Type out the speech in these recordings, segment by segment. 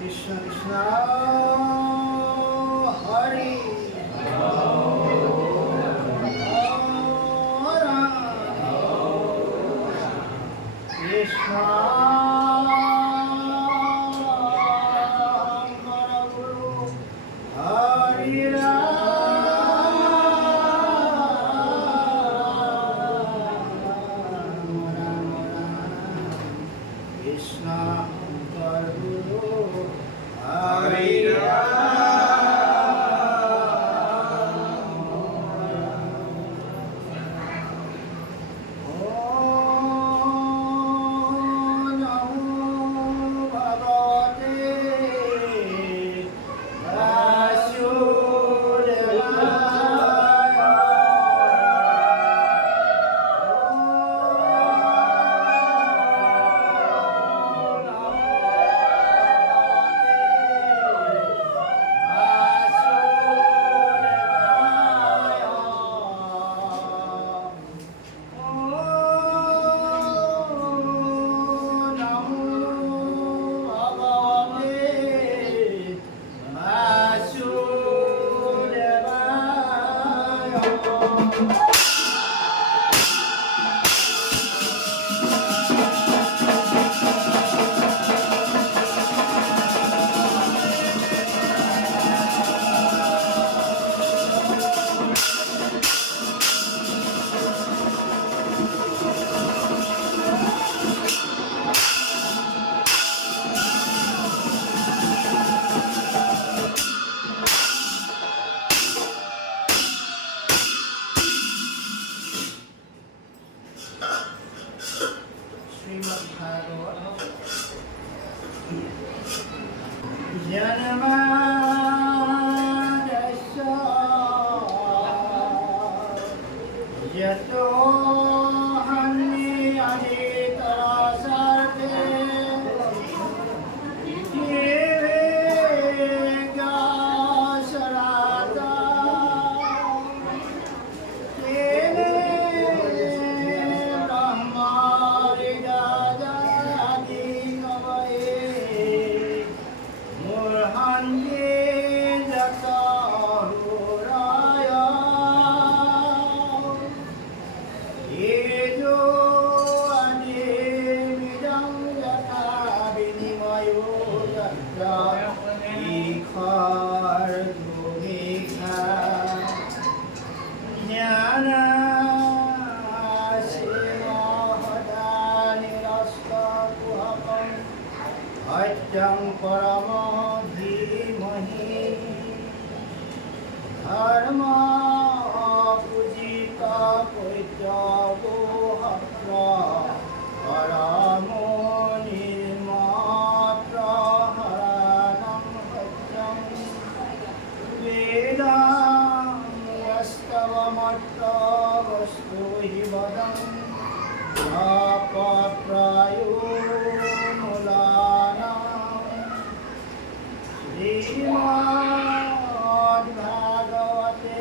কৃষ্ণ কৃষ্ণ হরে কৃষ্ণ গুরু হরি কৃষ্ণ গুরু হরি यतो हन्नि अनितरासर्ते जीवे गासराता तेने ब्रह्मारि दादादि कवये मूर्हन्ये जताहुराया एजो अनिमिदं यथा विनिमयो यत्र इखार दुमिखा ज्ञानासेवहदानिरस्तकुहकम् अत्यं परमो धीमहि धर्म पूजिता पैत्यागो हत्र परमो निर्मात्र हरानं सत्यं वेदां यस्तवमत्र वस्तु हि वदं अपप्रायो मूलानां श्रीमद्भागवते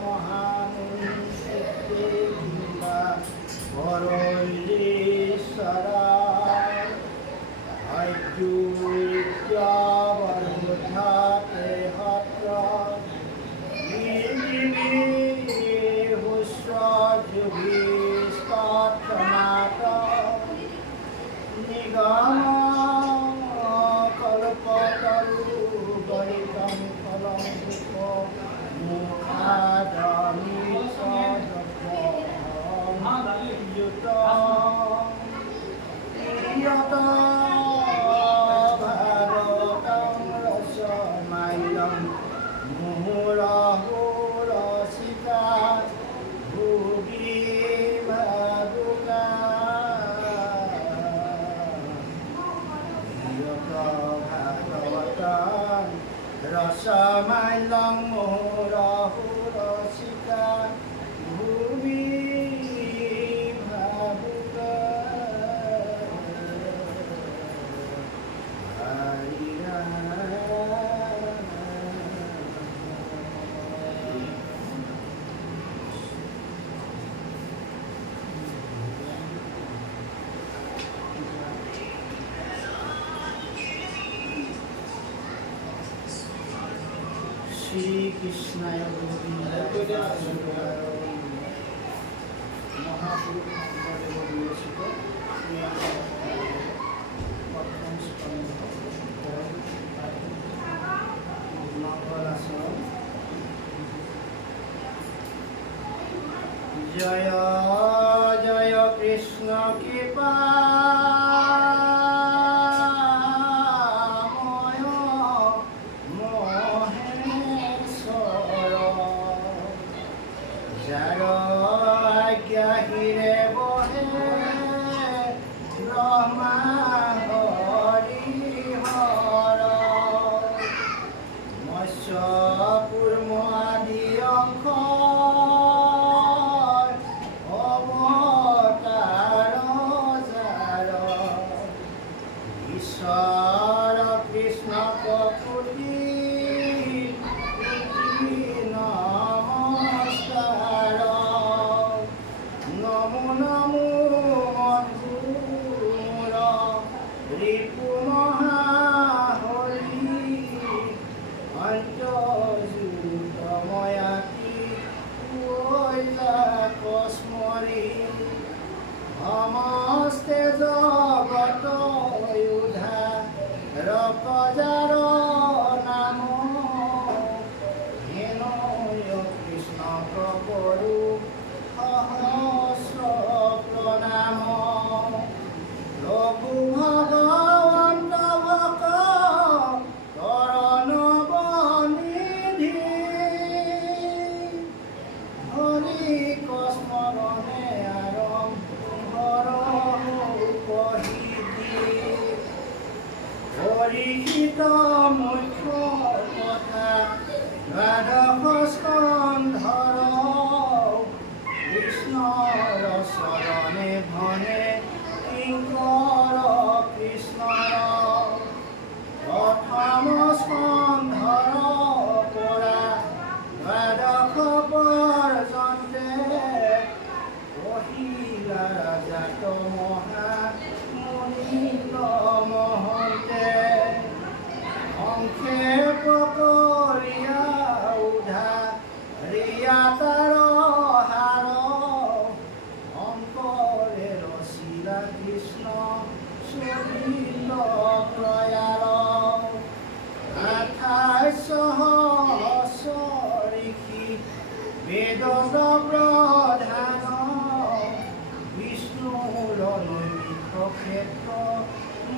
महामुनिषत्ते वरोल्लीश्वरा अद्युत्यावरुद्धाते हत्र हुस्वजुभिस्तात्रमाता निगम कल्पतरु गणितं फलं मुखादमि सदयुत भागवतं रसमाइलं मुहुरहो रसिका भुवि भावुका भागवतं रसमाइलं मुहुरहो रसिका भुवि भावुका हरि শ্রীকৃষ্ণায় গোবিন্দায় মহাপুরুষ দেব বিরচিত প্রথম স্কন্ধ মঙ্গলাচরণ। জয় জয় কৃষ্ণ কৃপা নমস্তে জগত উদ্ধার পজার নাম হেন কৃষ্ণ করু সহস্র প্রণাম। রঘু ভগবন্ত ভক করণ বনিধি হরি কস্মরণে পরিহিত মুখ্য কথা দ্বাদশ স্কন্ধৰ কৃষ্ণৰ চৰণে ধনে কিংকৰ কৃষ্ণৰ প্ৰথম স্কন্ধৰ পৰা দ্বাদশ পৰ্যন্তে পহিলা ৰাজাত মহা মহন্তে সংক্ষেপ কৰিয়া উধাৰিয়া তাৰ হাৰ অন্তৰে ৰচিলা কৃষ্ণ চলিল প্ৰয়াৰ 28 ঋষি বেদ প্ৰধান বিষ্ণুৰ ক্ষেত্ৰ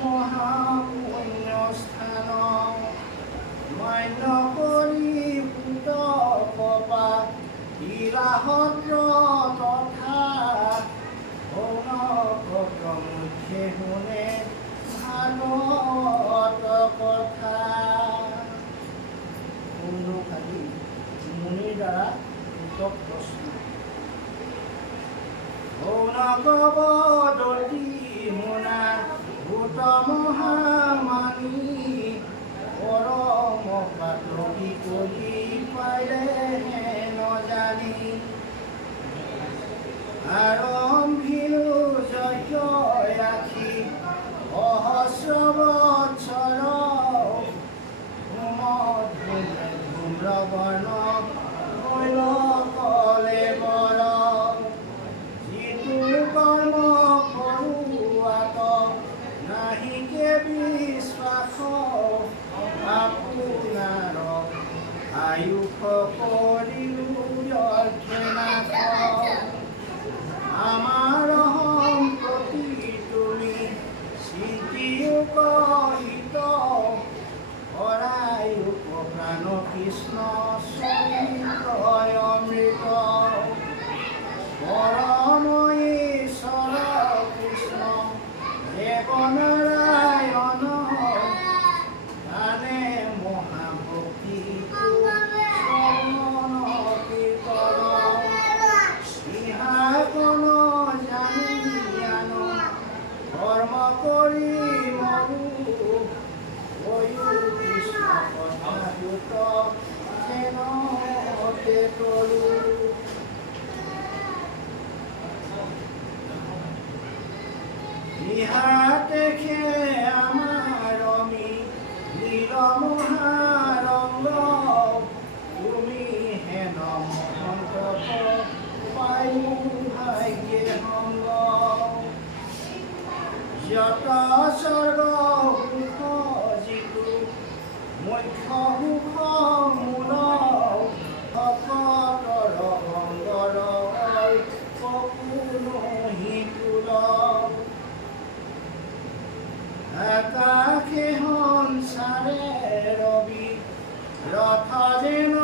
মহাপুণ্যস্থান মান্য কৰি ভূত কপা লীলাসত্ৰ তথা ভৌনক মুখে শুনে ভাগৱত কথা। অনুকালী মুনিৰ দ্বাৰা ভূতক প্ৰশ্ন ভৌনকবদতি মুনা ভূত মহামানী পৰম পাতকি কৰি পাইলে নজানি আৰম্ভিলো যজ্ঞ ৰাখি সহস্ৰ বৎসৰ ধূম্ৰবৰ্ণ হৈল কলে বৰ কৰ্ম কৰোৱাত নাহিকে বিশ্বাস আপোনাৰ আয়ুষ কৰিলো যজ্ঞনাথ আমাৰ সম্প্ৰতি তুমি চিন্তিয়ুকহিত কৰায়ুক প্ৰাণ কৃষ্ণ চৰিত অমৃত পৰম ঈশ্বৰ কৃষ্ণ দেৱনাৰায়ণ গানে মহাভক্তি শ্ৰৱণ কীৰ্তন ইহাকণ জানি জ্ঞান কৰ্ম কৰি মৰু কৃষ্ণ কথাযুত যেন তলু ইহাতে খে আমাৰ নীল মহাৰংগ সুখ মূল ভকতৰ ভংগৰ সপোনো হিতুল আকাশে সংসাৰে ৰবি ৰথ যেন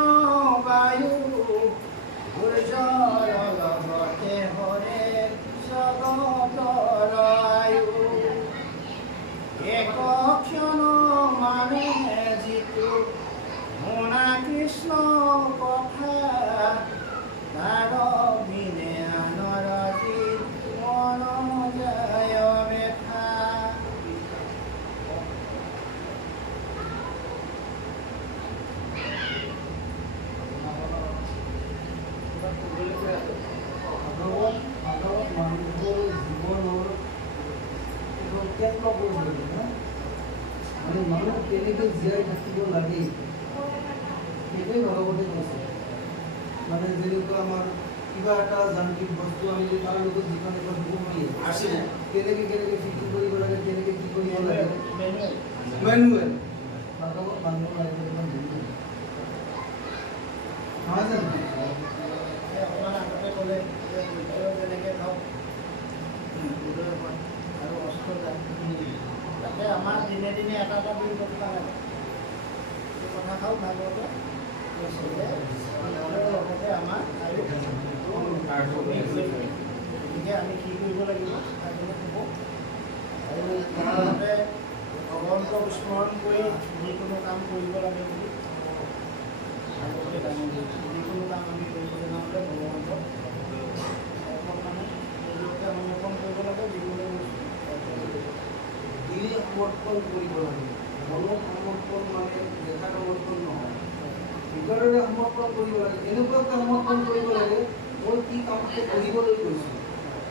বায়ু সূৰ্যৰ লগতে হৰে জগতৰ আয়ু এক ক্ষণ মানে যিটো শুনা কৃষ্ণ কথা তাৰ বিনে আনৰ মন যায় ব্যথা। ভাগৱত মানুহৰ জীৱনৰ কেন্দ্ৰ কৰিব লাগে মানে মানুহ কেনেকৈ জীয়াই থাকিব লাগে সেইটোৱে ভাগৱতে কৈছে। মানে যেনেকুৱা আমাৰ কিবা এটা যান্ত্ৰিক বস্তু আমি তাৰ লগত যিখন এখন বুক দিয়ে কেনেকৈ ফিটিং কৰিব লাগে কেনেকৈ কি কৰিব লাগে মেনুৱেল ভাগৱত মানুহৰ লাগে নহয় জানো? অকণমান আগতে ক'লে যেনেকৈ ধৰক উদয় হয় আৰু অস্ত যায় তাতে আমাৰ দিনে দিনে এটা এটা দুই কথা লাগে সেই কথাষাৰো ভাগৱতে কৈছে যে লগতে আমাৰ গতিকে আমি কি কৰিব লাগিব আজিলৈ ক'ব আৰু সাধাৰণতে ভগৱন্তক স্মৰণ কৰি যিকোনো কাম কৰিব লাগে বুলি ভাগৱতে জানি যিকোনো কাম আমি কৰিবলৈ যাওঁতে ভগৱন্তক মানে নিজকে সমৰ্পণ কৰিব লাগে যিকোনো বস্তু দিলি সমৰ্পণ কৰিব লাগে। মনৰ সমৰ্পণ মানে দেখাৰ সমৰ্পণ নহয় ভিতৰেৰে সমৰ্পণ কৰিব লাগে। এনেকুৱাকৈ সমৰ্পণ কৰিব লাগে মই কি কামটো কৰিবলৈ গৈছোঁ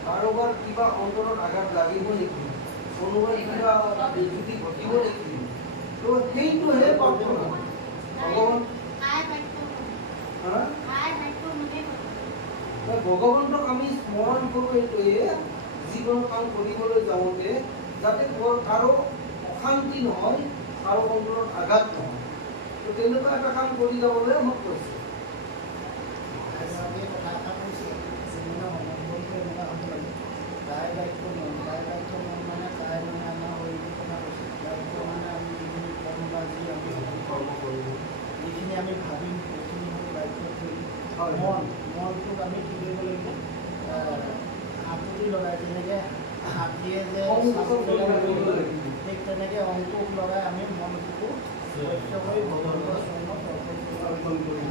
কাৰোবাৰ কিবা অন্তৰত আঘাত লাগিব নেকি কোনোবাই কিবা বিজুতি ঘটিব নেকি তো সেইটোহে প্ৰাৰ্থনা ভগৱন্তক আমি স্মৰণ কৰোঁ এইটোৱে যিকোনো কাম কৰিবলৈ যাওঁতে যাতে কাৰো অশান্তি নহয় কাৰো অন্তৰত আঘাত নহয় তো তেনেকুৱা এটা কাম কৰি যাবলৈ আমাক কৈছে। যিখিনি আমি ভাবিম সেইখিনি দায়িত্ব কৰিম মনটোক আমি কি কৰিব লাগিব হাতুৰি লগাই যেনেকৈ হাতীয়ে যে ঠিক তেনেকৈ অংকুশ লগাই আমি মনটোকো সত্য কৰি ভগৱানৰ চৰণত অৰ্পণ কৰিব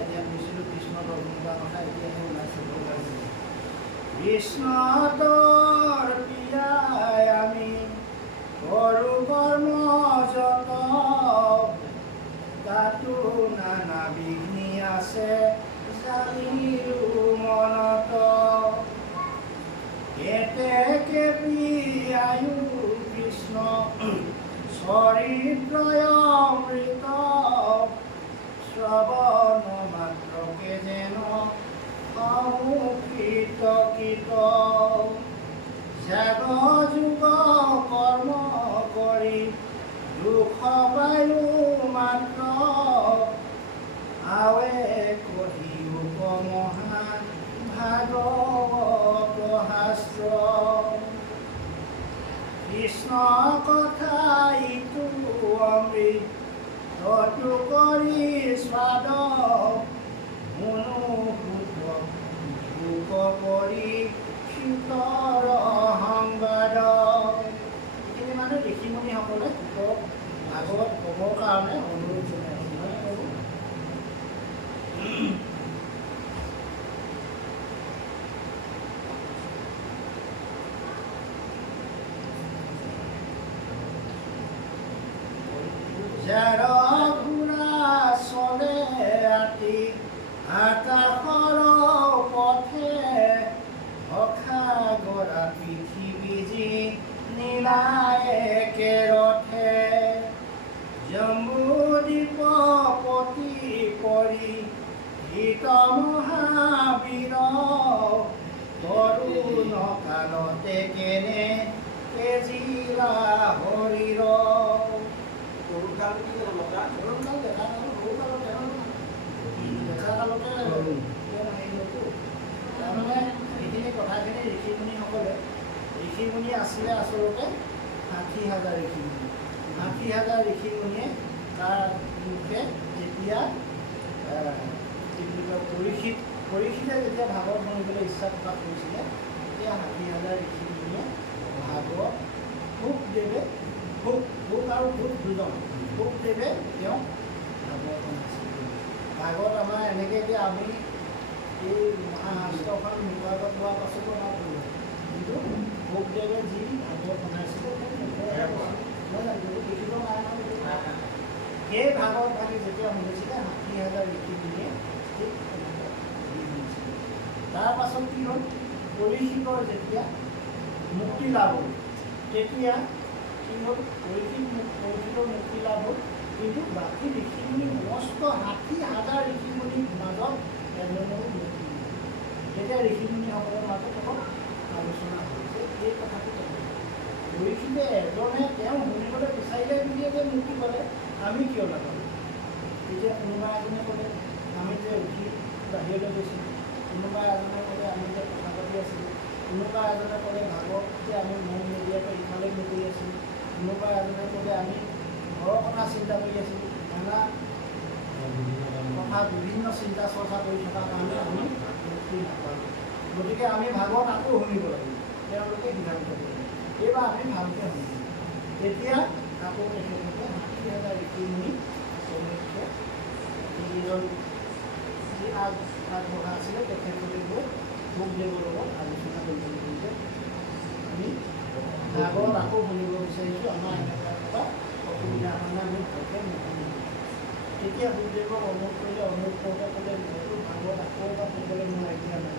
এতিয়া কৈছিলোঁ কৃষ্ণ দৰ্শনৰ কথা এতিয়াহে ওলাইছে কৃষ্ণ তোৰ পিয়াই আমি কৰোঁ কৰ্ম যত তাতো নানা বিঘ্নি আছে জানিলো মনত এতেকে পিয়ায়ো কৃষ্ণ চৰিত্ৰয় অমৃত শ্ৰৱণ মাত্ৰকে যেন কৃত জাগ যুগ কৰ্ম কৰি দুখ পালো মাত্ৰ আৱে কহিও মহা ভাগৱত শাস্ত্ৰ কৃষ্ণ কথা ইটো অমৃত তটো কৰি স্বাদ দুখ কৰি শীতৰ সংবাদ এইখিনি মানে ঋষিমুনিসকলে ভাগৱত ক'বৰ কাৰণে অনুৰোধ জনাইছে। যাৰ ঘোঁৰা চলে ৰাতি আকাশৰ পথে অখা গৰা পৃথিৱী যি নীলাই কেৰথে জম্বুদ্বীপ পতি পৰি হিত মহাবীৰ তৰুণ কালতে কেনে তেজিলা শৰীৰ সৰুকাল ডেকা কালতে তাৰমানে এইখিনি কথাখিনি ঋষিমুনি আছিলে আচলতে 60,000 ঋষিমুনি 60,000 ঋষিমুনিয়ে তাৰ মুখে যেতিয়া পৰীক্ষিতে যেতিয়া ভাগৱত শুনিবলৈ ইচ্ছা প্ৰকাশ কৰিছিলে তেতিয়া 60,000 ঋষিমুনিয়ে ভাগৱত শুকদেৱে শুক আৰু শুক দুজন শুকদেৱে তেওঁ ভাগৱত শুনাইছিলে। ভাগৱত আমাৰ এনেকৈ এতিয়া আমি এই মহাৰাষ্ট্ৰখন মুখাগত হোৱাৰ পাছতো আমাৰ পঢ়িলোঁ, কিন্তু শুকদেৱে যি ভাগৱত শুনাইছিলে লিখিব নাই নহয়। সেই ভাগৱত ভাগি যেতিয়া শুনিছিলে 60,000 ঋষিমুনিয়ে ঠিক তেনেকৈ শুনিছিলে। তাৰ পাছত কি হ'ল, পৰীক্ষিতৰ যেতিয়া মুক্তি লাভ হ'ল তেতিয়া কি হ'ল, পৰীক্ষিতৰ মুক্তি লাভ হ'ল, কিন্তু বাকী ঋষিমুনি সমস্ত 60,000 ঋষিমুনিৰ মাজত এজনেও মুক্তি নাই। তেতিয়া ঋষিমুনিসকলৰ মাজত অলপ আলোচনা হৈছে এই কথাটো পৰীক্ষিতে এজনে তেওঁ শুনিবলৈ বিচাৰিলে বুলিয়ে যে মুক্তি পালে, আমি কিয় নাপালোঁ? তেতিয়া কোনোবা এজনে ক'লে আমি যে উঠি বাহিৰলৈ গৈছিলোঁ, কোনোবা এজনে ক'লে আমি যে কথা পাতি আছিলোঁ, কোনোবা এজনে ক'লে ভাগৱত যে আমি মন নিদিয়াকৈ ইফালে কৰি আছিলোঁ, কোনোবা এজনে ক'লে আমি ঘৰৰ কথা চিন্তা কৰি আছিলোঁ। নানা কথা বিভিন্ন চিন্তা চৰ্চা কৰি থকাৰ কাৰণে আমি মুক্তি নাপালোঁ। গতিকে আমি ভাগৱত আকৌ শুনিব লাগিব, তেওঁলোকে সিদ্ধান্ত কৰিলে এইবাৰ আমি ভালকৈ শুনিম। তেতিয়া আকৌ তেখেতলোকে 60,000 ঋষিমুনি সমুখ্যে যিজন যি আগবঢ়া আছিলে তেখেতলোকে গৈ শুকদেৱৰ লগত আলোচনা কৰিবলৈ যে আমি ভাগৱত আকৌ শুনিব বিচাৰিছোঁ, আমাৰ এনেকুৱা এটা অসুবিধা মানে আমি ভালকৈ নুশুনিম। তেতিয়া শুকদেৱক অনুৰোধ কৰিলে, অনুৰোধ কৰোঁতে ক'লে মইতো ভাগৱত আকৌ এবাৰ ক'বলৈ মোৰ আজ্ঞা নাই।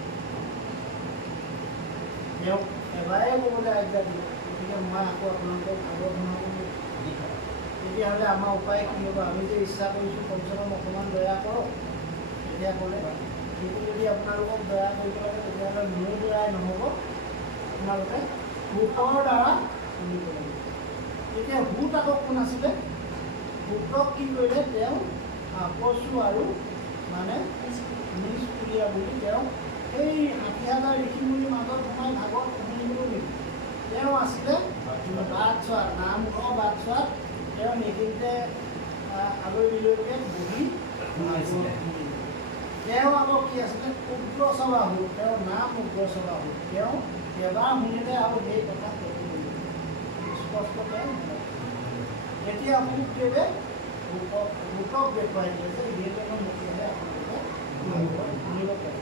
তেওঁক এবাৰেই ক'বলৈ আজ্ঞা দিলোঁ, গতিকে মই আকৌ আপোনালোকক ভাগৱত শুনাব তেতিয়াহ'লে আমাৰ উপায় কি হ'ব? আমি যে ইচ্ছা কৰিছোঁ কমচে কম অকণমান দয়া কৰক। তেতিয়া ক'লে কিন্তু যদি আপোনালোকক দয়া কৰিব লাগে তেতিয়াহ'লে মোৰ দয়াই নহ'ব, আপোনালোকে ভূতৰ দ্বাৰা শুনিব লাগিব। তেতিয়া ভূত আকৌ কোন আছিলে? ভূতক কি কৰিলে? তেওঁ আপচু আৰু মানে নিষ্ক্ৰিয়া বুলি তেওঁ এই 60,000 ঋষিমুনিৰ মাজত সোমাই ভাগৱত শুনিবলৈ নিদিয়ে। তেওঁ আছিলে বাটচোৱা, নামঘৰ বাটচোৱাত তেওঁ নিদিনতে আলৈ বিলৈকে বহি তেওঁ আকৌ কি আছিলে? উগ্ৰ স্বভাৱ। তেওঁৰ নাম উগ্ৰ স্বভাৱ। তেওঁ এবাৰ শুনিলে আৰু সেই কথা স্পষ্টকৈ এতিয়া শুকদেৱে ভূতক দেখুৱাই দিয়ে যে এইজনৰ মুখেৰে আপোনালোকে শুনিব পাৰে।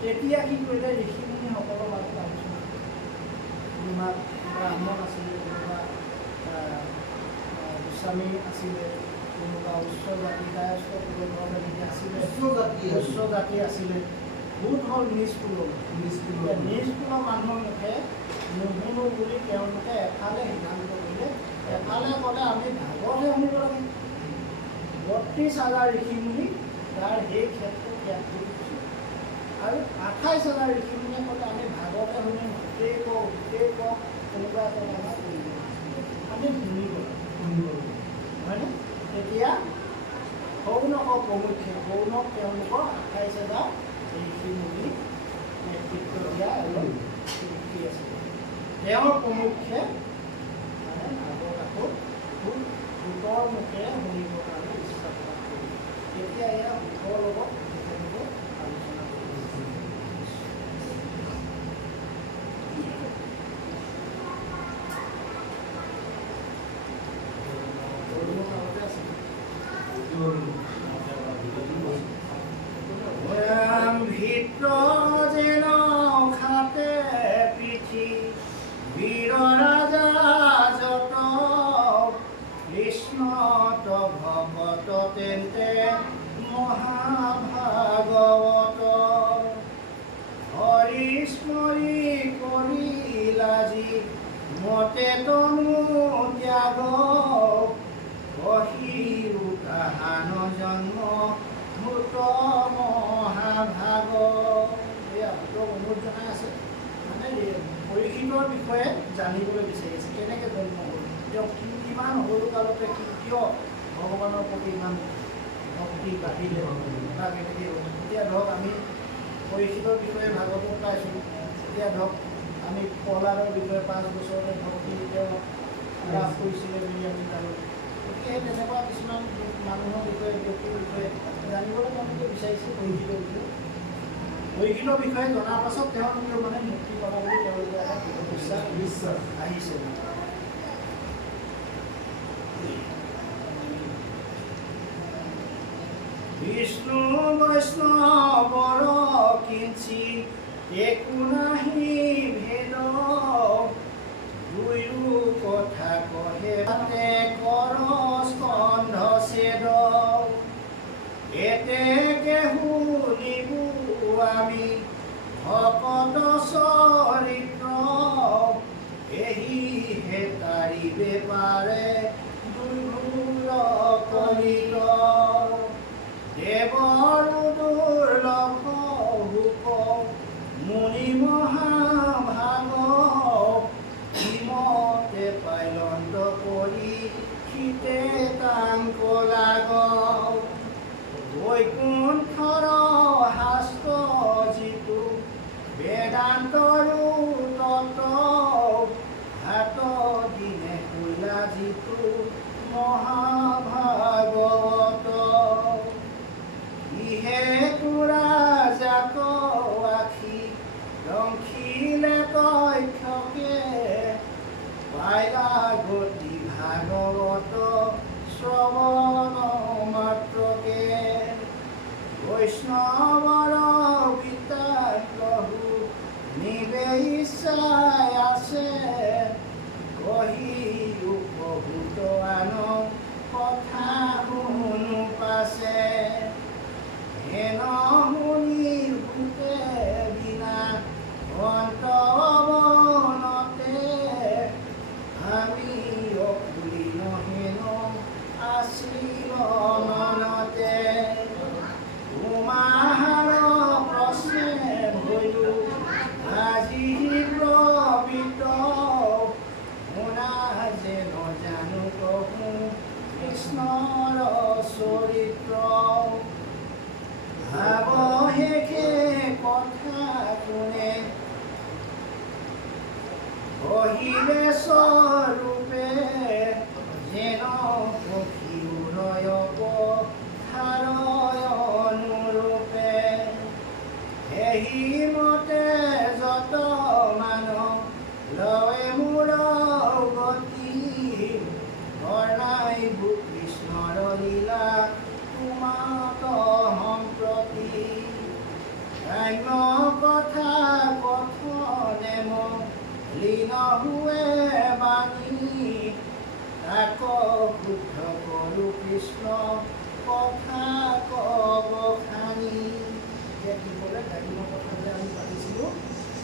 তেতিয়া কি কৰিলে? ঋষিমুনিসকলৰ মাজত আলোচনা, কোনোবা ব্ৰাহ্মণ আছিলে, কোনোবা গোস্বামী আছিলে, কোনোবা উচ্চ জাতি দায়স্থ আছিলে, উচ্চ জাতি আছিলে, বহুত হ'ল নিষ্কুল মানুহৰ মুখে নুশুনো বুলি তেওঁলোকে এফালে সিদ্ধান্ত কৰিলে, এফালে ক'লে আমি ভাগৱতহে শুনিব লাগে। 32,000 ঋষিমুনি তাৰ সেই ক্ষেত্ৰত ত্যাগ কৰি দিছোঁ। আৰু 28,000 ঋষিমুনিয়ে ক'লে আমি ভাগৱতহে শুনিম, গোটেই কওক কোনোবা এটা আমাৰ কৰিব, আমি শুনিব লাগে, হয়নে? তেতিয়া সৌনকৰ প্ৰমুখ্যে সৌনক তেওঁলোকৰ 28,000 ঋষিমুনি নেতৃত্ব দিয়া এজন ব্যক্তি আছিলে। তেওঁৰ প্ৰমুখ্যে মানে ভাগৱত আকৌ ভূতৰ মুখেৰে শুনিবৰ কাৰণে ইচ্ছা প্ৰকাশ কৰিলে। তেতিয়া এয়া ভূতৰ লগত তেখেতলোকে আলোচনা কৰিছিল। ভিত্ৰ যেন খাতে পিঠি বীৰ ৰাজা যত কৃষ্ণত ভকত তেন্তে মহাভাগৱত হৰি স্মৰি কৰিলাজি মতে তনু ত্যাগ বহিৰো তাহান জন্ম ভূত মহাভাগ এয়া ভূতক অনুৰোধ জনাই আছে মানে পৰীক্ষিতৰ বিষয়ে জানিবলৈ বিচাৰিছে কেনেকৈ জন্ম হ'ল তেওঁ কিমান সৰু কালতে কিয় ভগৱানৰ প্ৰতি ইমান ভক্তি বাঢ়িলে বা কেনেকৈ হ'ল এতিয়া ধৰক আমি পৰীক্ষিতৰ বিষয়ে ভাগৱত পাইছোঁ এতিয়া ধৰক আমি প্ৰহ্লাদৰ বিষয়ে 5 বছৰতে ভক্তি তেওঁ লাভ কৰিছিলে বুলি আমি জানো গতিকে তেনেকুৱা কিছুমান মানুহৰ বিষয়ে ব্যক্তিৰ বিষয়ে জানিবলৈ তেওঁলোকে বিচাৰিছে পৰীক্ষিতৰ বিষয়ে পৰীক্ষিতৰ বিষয়ে জনাৰ পাছত তেওঁলোকে মানে মুক্তি পাব বুলি তেওঁলোকে এটা বিশ্বাস আহিছে বিষ্ণু বৈষ্ণৱৰ কিঞ্চি একো নাহি ভেদ দুয়ো কথা কহে তাতে কৰ স্কন্ধ ছেদ এতেকে শুনিবো আমি ভকত চৰিত্ৰ এহিহে তাৰিবে পাৰে দুৰ্ঘূৰ কলিত দেৱৰ দুৰ্লভ হুক মুনি মহাভাগ হিমতে পাইলন্ত কৰি শীতে তাংক লাগ বৈকুণ্ঠৰ শাস্ত্ৰ যিটো বেদান্তৰো তত্ত্ব হাত দিনে কইলা যিটো মহাভাগৱত ইহে তোৰা জাক আখি ৰংখিলে তথ্যকে পাইলা গতি ভাগৱত শ্ৰৱণ মাত্ৰকে বৈষ্ণৱৰ বিতাহু নিবে ইচ্ছাই আছে কহি উপভূত আন কথা শুনো পাছে হেন শুনি ভূতে বিনা অন্তবনতে আমি অকুলি নহেন আছিল মনতে উমাহাৰ প্ৰশ্নে ভৈলো আজি প্ৰবৃত শুনা যে নজানো কহো কৃষ্ণৰ চৰিত্ৰ ভাবহেকে কথা কোনে কহিলে স্বৰূপে যেন সখী উদয় পথাৰয় অনুৰূপে এহি মতে যত মান লয়ে মূৰ গতি বৰ্ণাই কৃষ্ণৰ লীলা তোমাত সম্প্ৰতি কাম্য কথা কথনে লীন হুৱে বাণী তাক শুদ্ধ কৰো কৃষ্ণ কথা কব খানি এতিয়া কি ক'লে কাম্য কথা যে আমি পাতিছিলোঁ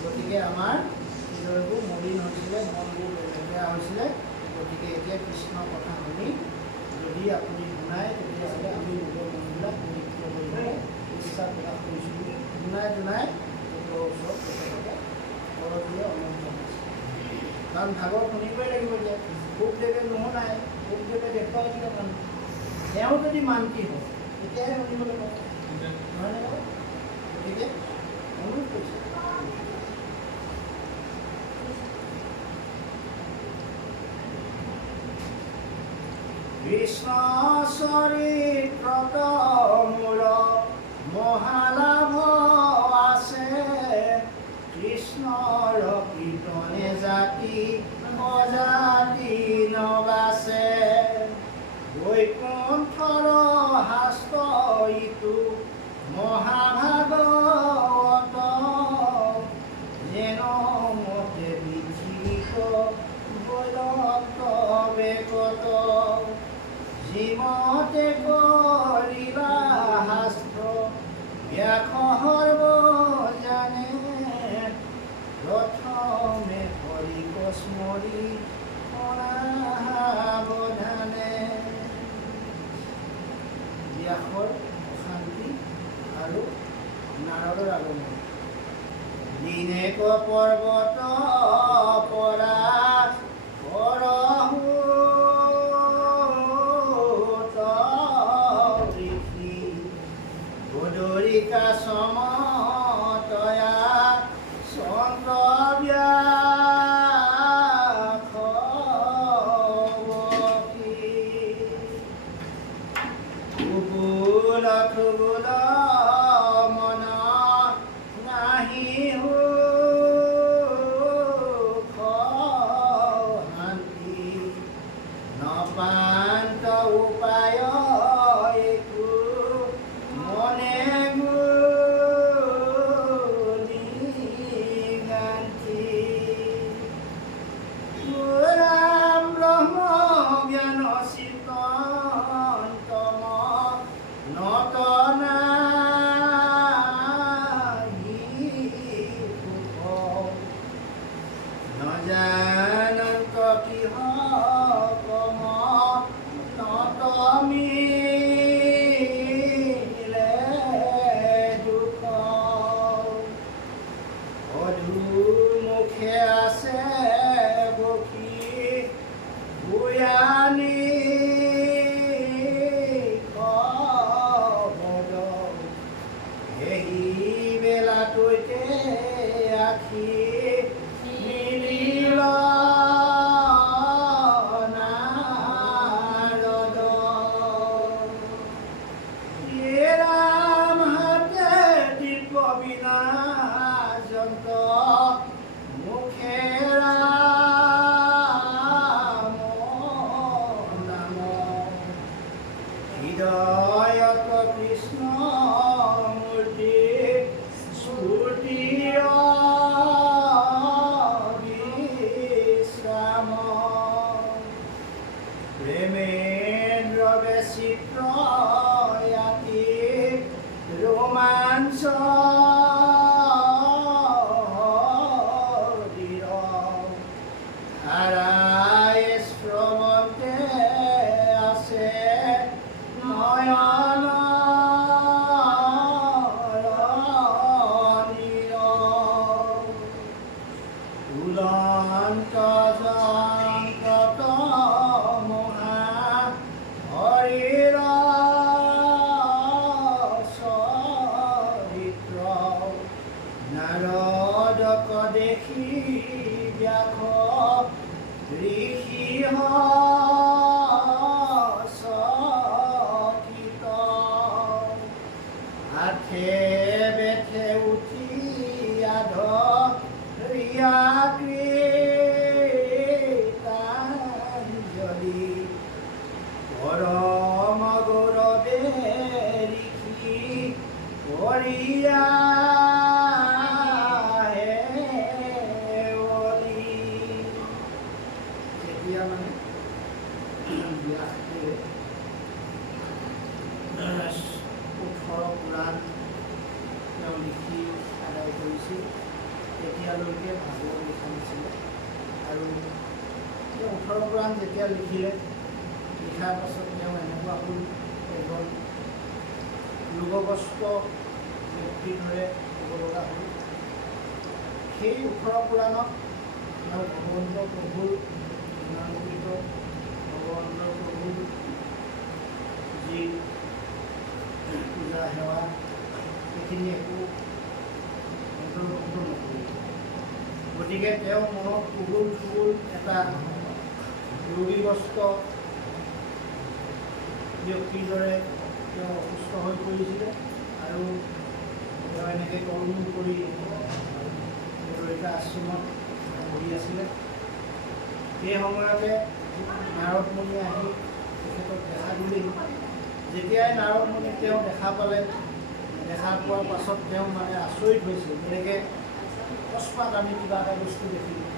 গতিকে আমাৰ হৃদয়বোৰ মলিন হৈছিলে মনবোৰ বেয়া হৈছিলে গতিকে এতিয়া কৃষ্ণ কথা শুনি যদি আপুনি শুনায় তেতিয়াহ'লে আমি নিজৰ মনবিলাক পবিত্ৰ কৰিবলৈ ইচ্ছা প্ৰকাশ কৰিছোঁ বুলি শুনাই তেওঁৰ ওচৰত তেখেতলোকে কৰদীয় অনুমোদন হৈছে কাৰণ ভাগৱত শুনিবই লাগিব যে ভোগদেৱে নুশুনায় ভোগদেৱে দেখুৱাই দিলে মানুহ তেওঁ যদি মান্তি হয় তেতিয়াহে শুনিবলৈ পাব নহয়নে বাৰু গতিকে অনুৰোধ কৰিছে কৃষ্ণ চৰিত্ৰত মূৰ মহালাভ আছে কৃষ্ণৰ কীৰ্তনে জাতি অজাতি নবাছে বৈকুণ্ঠৰ শাস্ত্ৰ ইটো মহাভাগৱত যেন মতে পৃথিৱীত বৈৰক্ত বেগত যিমতে কৰিলা শাস্ত্ৰ ব্যাসৰ জানে প্ৰথমে হৰিক স্মৰি সাৱধানে ব্যাসৰ অশান্তি আৰু নাৰদৰ আগমন। দিনে ক পৰ্বত পৰা ঋষি গদৰিকা সমতয়া থুগুল থুগুল মন নাহি শান্তি নপান্ত উপায় একো মনে গুণি গান্তি ৰাম ব্ৰহ্ম জ্ঞান চিন্তন নত নাহি সুখ নজানন্ত কিহ কম নত মিলে দুখ অধুমুখে আছে বখি ভূয়ানী বেলাটোতে আখি মিলিল নাৰদ ৰাম হাতে দিব্য বিনাশন্ত মুখে ৰাম নাম হৃদয়ত কৃষ্ণ মূৰ্তি বিশ্ৰাম প্ৰেমেন্দ্ৰ বেচিত্ৰ ইয়াতি ৰোমাঞ্চ হাৰাই শ্ৰমতে আছে নয়ন তুলন্ত জংকত মহা হৰিৰ চৰিত্ৰ নাৰদক দেখি ব্যাস ঋষি চকিত আঠে বেঠে উঠি আধ ক্ৰীতাঞ্জলি পৰম গৌৰৱে ঋষি কৰিয়া যেতিয়া মানে ব্যাসদেৱে 18 পুৰাণ তেওঁ লিখি আদায় কৰিছিল তেতিয়ালৈকে ভাগৱত লিখা নাছিলে আৰু তেওঁ 18 পুৰাণ যেতিয়া লিখিলে লিখাৰ পাছত তেওঁ এনেকুৱা হ'ল এজন ৰোগগ্ৰস্ত ব্যক্তিৰ দৰে হ'ব লগা হ'ল। সেই 18 পুৰাণত তেওঁ ভগৱন্ত প্ৰভুৰ গুণান্বিত ভগৱন্ত প্ৰভুৰ যি পূজা সেৱা সেইখিনি একো অন্তৰ্ভুক্ত নকৰিল। গতিকে তেওঁ মনত উগুল থুগুল এটা ৰোগীগ্ৰস্ত ব্যক্তিৰ দৰে তেওঁ অসুস্থ হৈ পৰিছিলে আৰু তেওঁ এনেকৈ কৰ্ম কৰি গদৰিকা আশ্ৰমত পঢ়ি আছিলে। সেই সময়তে নাৰদমুনি আহি তেখেতক দেখা দিলেহি। যেতিয়াই নাৰদমুনিক তেওঁ দেখা পালে, দেখা পোৱাৰ পাছত তেওঁ মানে আচৰিত হৈছিল। যেনেকৈ অকস্মাত আমি কিবা এটা বস্তু দেখিলোঁ,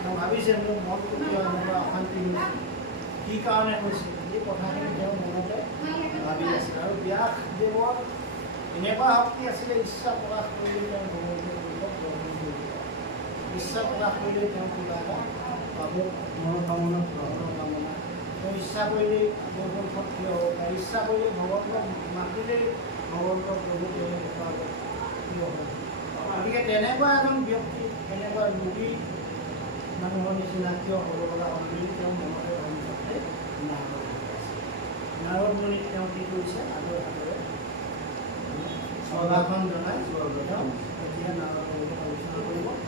তেওঁ ভাবিছে মোৰ মনটো কিয় এনেকুৱা অশান্তি হৈছে, কি কাৰণে হৈছিল, এই কথাখিনি তেওঁ মনতে ভাবি আছিল। আৰু ব্যাসদেৱৰ এনেকুৱা শক্তি আছিলে, ইচ্ছা প্ৰকাশ কৰিলে তেওঁ ভগৱন্তৰ গ্ৰহণ কৰিব। ইচ্ছা প্ৰকাশ কৰিলে তেওঁ কিবা এটা পাব, মনোকামনা গ্ৰহণৰ কামনা। তেওঁ ইচ্ছা কৰিলেই ভগৱন্তৰ থিয় হ'ব পাৰে, ইচ্ছা কৰিলে ভগৱন্তক মাতিলেই ভগৱন্ত প্ৰভু তেওঁ দেখুৱাব গতিকে তেনেকুৱা এজন ব্যক্তি তেনেকুৱা ৰোগী মানুহৰ নিচিনা কিয় হ'ব লগা হ'ল বুলি তেওঁ মনতে ভাবি থাকোঁতে নাৰদ মুনিক তেওঁ কি কৰিছে আদৰ হাতেৰে স্বৰ্গাসন জনাই তেওঁ এতিয়া নাৰদ মুনিক আলোচনা কৰিব